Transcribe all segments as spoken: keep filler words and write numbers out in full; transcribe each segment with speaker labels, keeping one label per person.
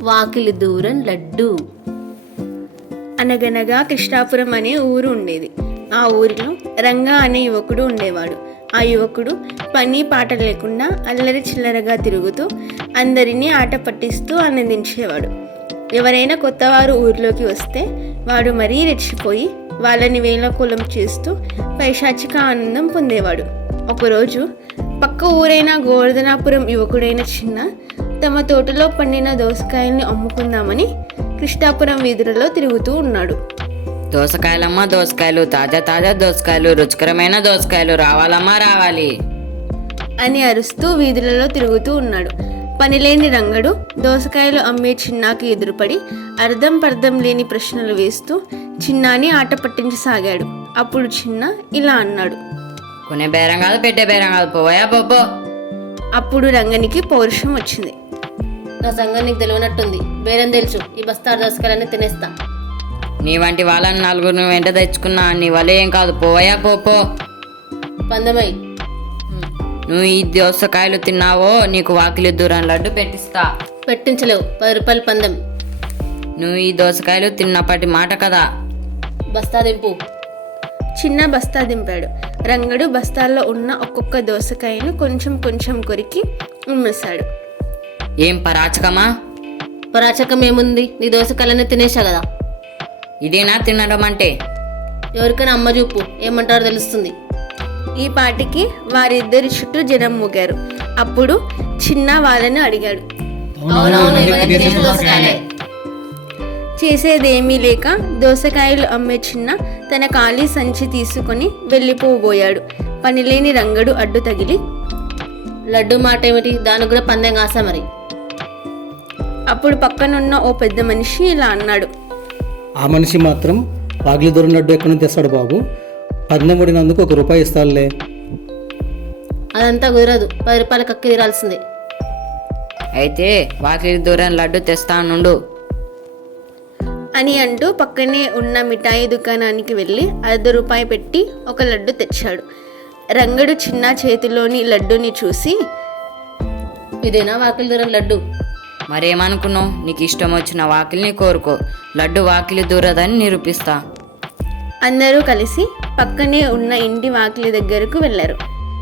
Speaker 1: వాకిలి దూరం లడ్డు.
Speaker 2: అనగనగా కృష్ణాపురం అనే ఊరు ఉండేది. ఆ ఊరిలో రంగా అనే యువకుడు ఉండేవాడు. ఆ యువకుడు పని పాట లేకుండా అల్లరి చిల్లరగా తిరుగుతూ అందరినీ ఆట పట్టిస్తూ ఆనందించేవాడు. ఎవరైనా కొత్తవారు ఊరిలోకి వస్తే వాడు మరీ రెచ్చిపోయి వాళ్ళని వేళకోళం చేస్తూ పైశాచిక ఆనందం పొందేవాడు. ఒకరోజు పక్క ఊరైన గోవర్ధనాపురం యువకుడైన చిన్న తమ తోటలో పండిన దోసకాయల్ని అమ్ముకుందామని కృష్ణాపురం వీధులలో తిరుగుతూ ఉన్నాడు.
Speaker 3: దోసకాయలమ్మా దోసకాయలు, తాజా తాజా దోసకాయలు, రుచికరమైన దోసకాయలు, రావాలమ్మా రావాలి
Speaker 2: అని అరుస్తూ వీధులలో తిరుగుతూ ఉన్నాడు. పనిలేని రంగడు దోసకాయలు అమ్మే చిన్నాకి ఎదురుపడి అర్థం పర్థం లేని ప్రశ్నలు వేస్తూ చిన్నాని ఆట పట్టించసాగాడు. అప్పుడు చిన్న ఇలా అన్నాడు,
Speaker 3: కొనే బేరం కాదు, పెట్టే బేరం కాదు, పోయా పోపో.
Speaker 2: అప్పుడు రంగనికి పౌరుషం వచ్చింది.
Speaker 1: నా సంగతి నీకు తెలియనట్టుంది. బేరం తెలుసు, ఈ బస్తార్ దోసకాయలన్నీ తినేస్తా.
Speaker 3: నీ వంటి వాళ్ళని నలుగురు వెంట తెచ్చుకున్నా, నీ వల్ల ఏం కాదు, పోయా పోపో.
Speaker 1: పందమై
Speaker 3: నువ్వు ఈ దోసకాయలు తిన్నావో నీకు వాకిలి దూరం లడ్డు పెట్టిస్తా.
Speaker 1: పెట్టించలేవు, పది రూపాయలు పందెం.
Speaker 3: నువ్వు ఈ దోసకాయలు తిన్నప్పటి మాట కదా.
Speaker 1: బస్తా దింపు.
Speaker 2: చిన్న బస్తా దింపాడు. రంగడు బస్తాల్లో ఉన్న ఒక్కొక్క దోసకాయను కొంచెం కొంచెం కొరికి ఉమ్మేశాడు.
Speaker 3: ఏం పరాచకమా?
Speaker 1: పరాచకం ఏముంది? నీ దోసకాయలన్నీ తినేసా కదా.
Speaker 3: ఇదేనా తినడం అంటే?
Speaker 1: ఎవరికైనా అమ్మ చూపు, ఏమంటారో తెలుస్తుంది.
Speaker 2: ఈ పాటికి వారిద్దరి చుట్టూ జనం మూగారు. అప్పుడు చిన్న వాళ్ళని అడిగాడు.
Speaker 1: అవునవును, ఇవన్నీ తినేసిన దోసకాయలే.
Speaker 2: చేసేదేమీ లేక దోసకాయలు అమ్మే చిన్న తన ఖాళీ సంచి తీసుకొని వెళ్ళిపోబోయాడు. పనిలేని రంగడు అడ్డు తగిలి,
Speaker 1: లడ్డు మాట ఏమిటి? దానికి కూడా పందెం కాసా మరి.
Speaker 2: అప్పుడు పక్కనున్న ఓ పెద్ద మనిషి ఇలా అన్నాడు,
Speaker 4: ఆ మనిషి మాత్రం వాకిలి దూరం లడ్డు ఎక్కడి నుంచి తెస్తాడు బాబు? పందెం పడినందుకు ఒక రూపాయి ఇస్తానులే.
Speaker 1: అదంతా కుదరదు, పది రూపాయలు కక్కి తీరాల్సిందే.
Speaker 3: అయితే వాకిలి దూరం లడ్డు తెస్తానుండు
Speaker 2: అని అంటూ పక్కనే ఉన్న మిఠాయి దుకాణానికి వెళ్ళి అర్ధ రూపాయి పెట్టి ఒక లడ్డు తెచ్చాడు. రంగడు చిన్న చేతిలోని లడ్డుని చూసి,
Speaker 1: ఇదేనా వాకిలి దూరం లడ్డు?
Speaker 3: మరేమనుకున్నావు? నీకు ఇష్టం వచ్చిన వాకిలిని కోరుకో, లడ్డు వాకిలి దూరదని నిరూపిస్తా.
Speaker 2: అందరూ కలిసి పక్కనే ఉన్న ఇంటి వాకిలి దగ్గరకు వెళ్ళారు.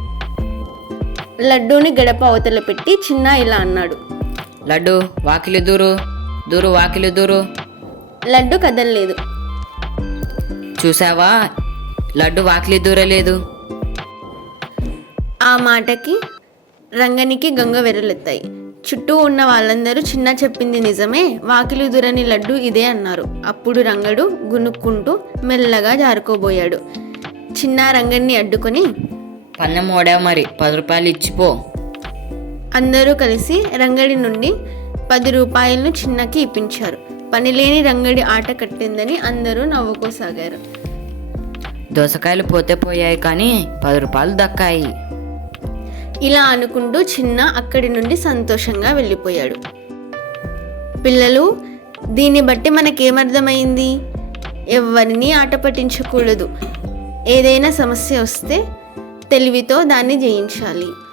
Speaker 2: లడ్డూని గడప అవతల పెట్టి చిన్న ఇలా అన్నాడు,
Speaker 3: లడ్డు వాకిలి దూరు, దూరు వాకిలి దూరు.
Speaker 2: లడ్డు కదలలేదు.
Speaker 3: చూసావా, లడ్డు వాకిలి దూరలేదు.
Speaker 2: ఆ మాటకి రంగనికి గంగ వెర్రలెత్తాయి. చుట్టూ ఉన్న వాళ్ళందరూ చిన్న చెప్పింది నిజమే, వాకిలి దూరని లడ్డు ఇదే అన్నారు. అప్పుడు రంగడు గునుక్కుంటూ మెల్లగా జారుకోబోయాడు. చిన్న రంగన్ని అడ్డుకొని,
Speaker 3: పన్నెం ఓడావు మరి, పది రూపాయలు ఇచ్చిపో.
Speaker 2: అందరూ కలిసి రంగడి నుండి పది రూపాయలను చిన్నకి ఇప్పించారు. పనిలేని రంగడి ఆట కట్టిందని అందరూ నవ్వుకోసాగారు.
Speaker 3: దోసకాయలు పోతే పోయాయి కానీ పది రూపాయలు దక్కాయి.
Speaker 2: ఇలా అనుకుంటూ చిన్న అక్కడి నుండి సంతోషంగా వెళ్ళిపోయాడు. పిల్లలు, దీన్ని బట్టి మనకేమర్థమైంది? ఎవరిని ఆట పట్టించకూడదు. ఏదైనా సమస్య వస్తే తెలివితో దాన్ని జయించాలి.